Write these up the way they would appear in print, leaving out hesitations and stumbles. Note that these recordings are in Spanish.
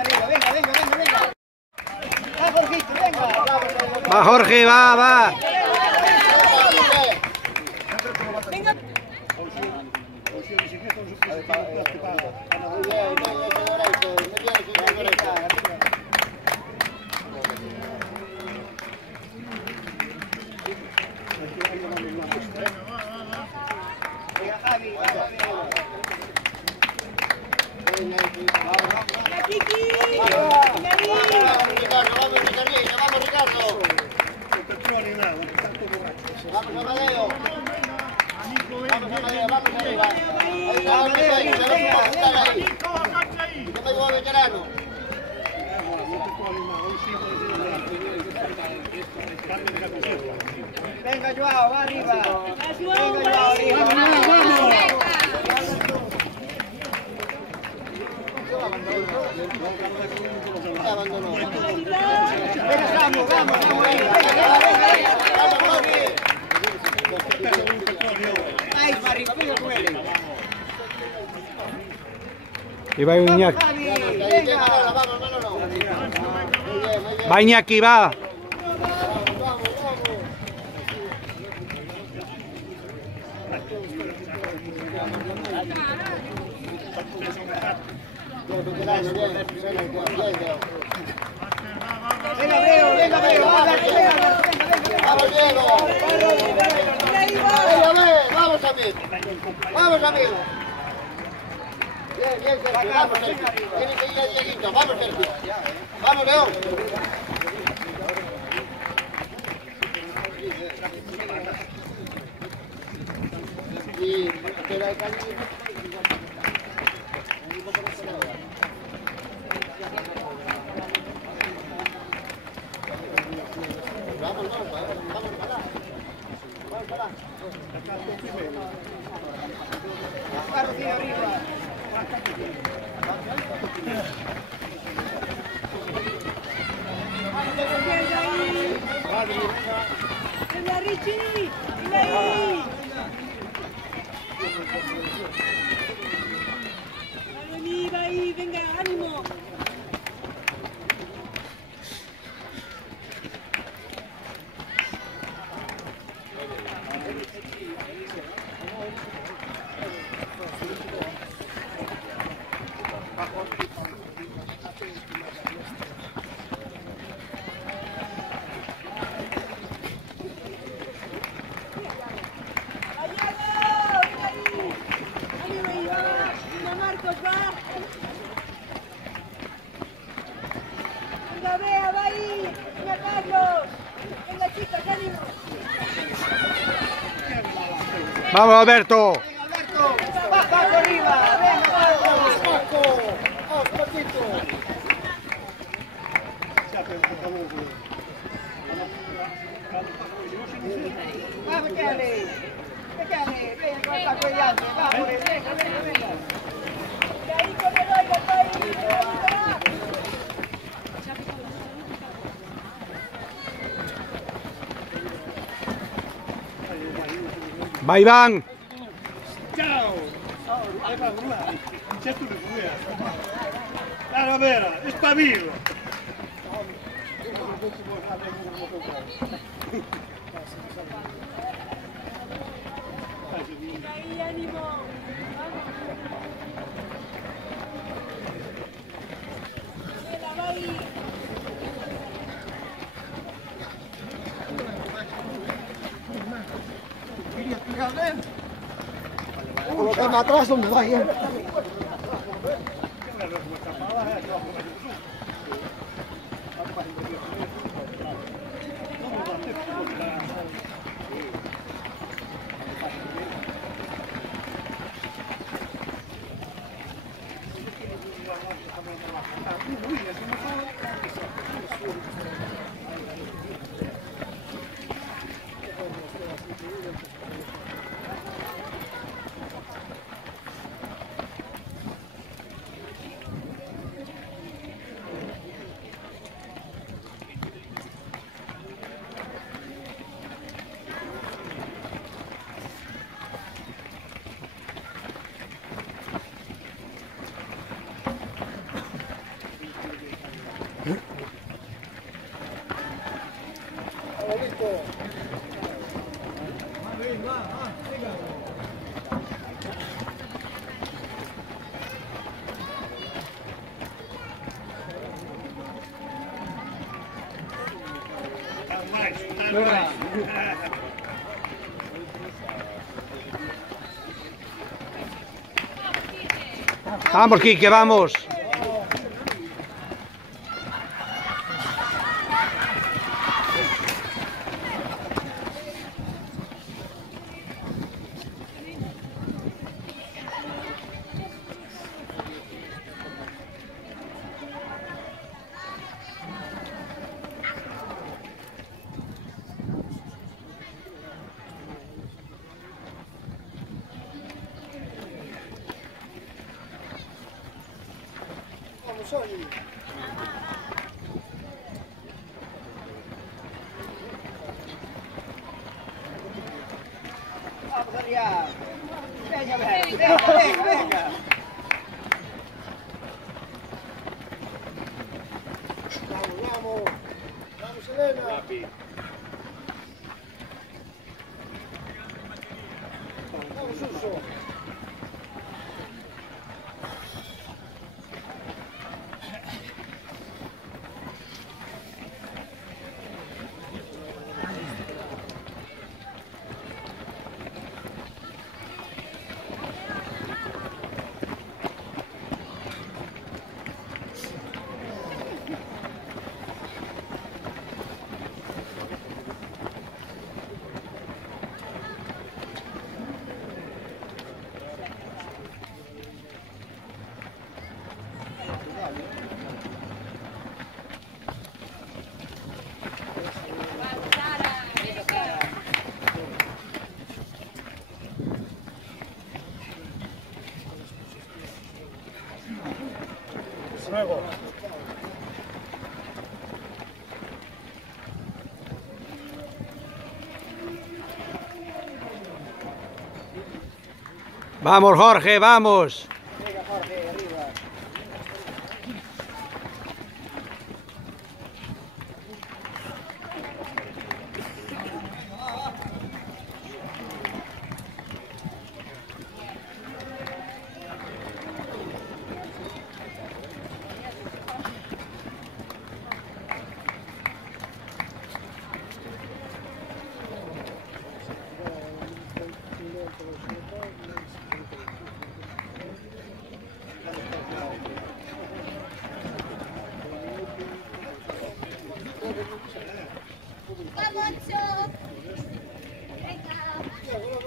arriba, venga, venga, venga, venga. Va, Jorgito, venga. Va, Jorge, va, va. Venga. Venga, Joao, va arriba. Venga, Joao, arriba. Venga, vamos, vamos, vamos ahí. Vai, Mari, cuida con él. Y va Iñaki. Venga. Va Iñaki, va. Venga, Leo, venga, Leo. Vamos, Diego. Vamos, amigo. Vamos, amigo. Bien, bien, Sergio. Vamos, Sergio. Tiene que ir el Dieguito. Vamos, Sergio. Vamos, León. Y espera el camino. Vamos, para. Carro tiene arriba. ¡Venga, Richie! ¡Venga ahí! ¡Va ahí! ¡Venga, ánimo! ¡Venga, Bea, va ahí! ¡Venga, Carlos! ¡Venga, chicos, ánimo! Vamos, Alberto. Venga, Alberto. Paco arriba. Venga, Paco. Vamos, Paquito. Vamos, Kelly. Venga, con Paco adelante. Vamos, venga, venga, venga. ¡Y ahí con el oiga, está ahí! Va Iván. Ciao! C'è tu le furia! Cara vera, spavilo! ¡Ahí, ánimo! ¡Venga, va ahí! Colocar más atrás donde vaya. Vamos, Quique, vamos. Vamos, Adrián. Venga, venga. Vamos, Elena. Vamos, Suso. Luego. Vamos, Jorge, vamos. Venga, Jorge, arriba.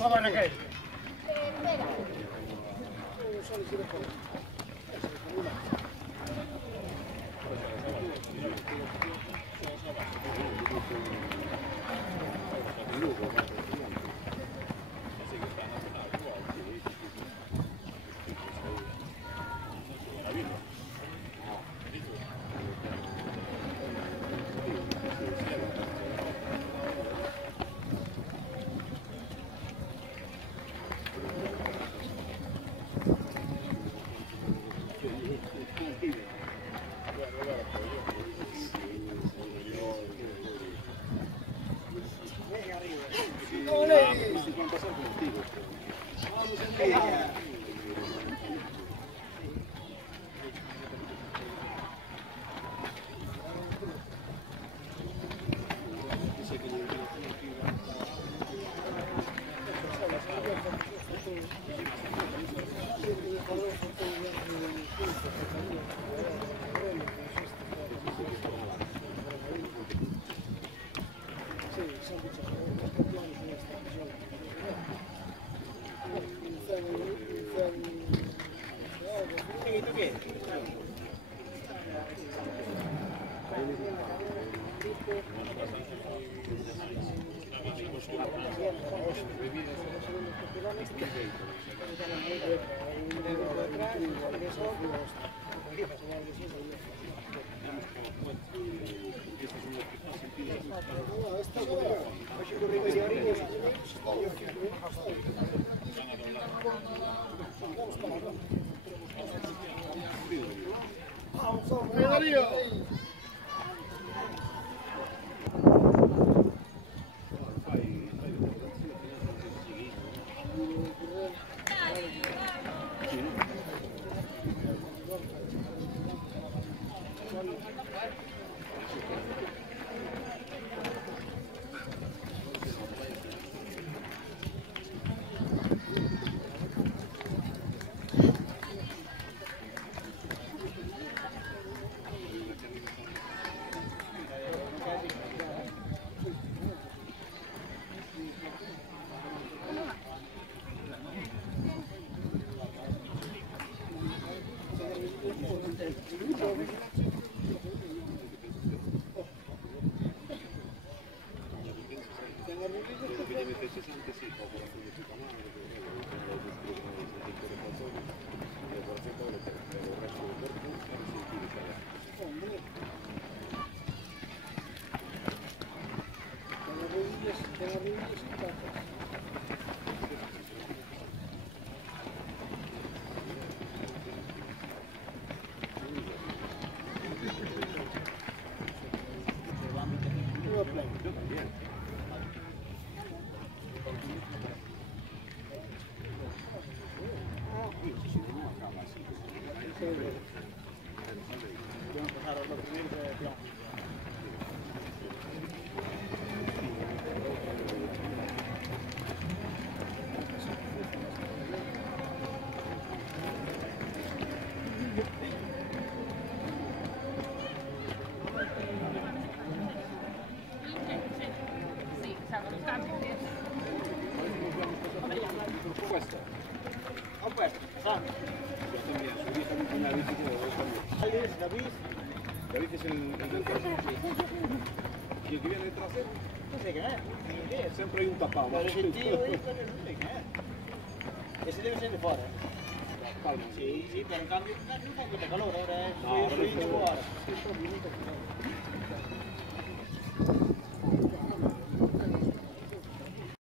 Vamos, Raquel. David es el del coche. ¿Y el que viene detrás de él? No sé qué es, ni idea. Sempre hay un tapado. Pero ese tío ahí, coño, no sé qué es. Ese debe ser de fuera. Calma. Sí, sí, pero en cambio, no está mucho calor, ahora es No, ahora frío es ahora.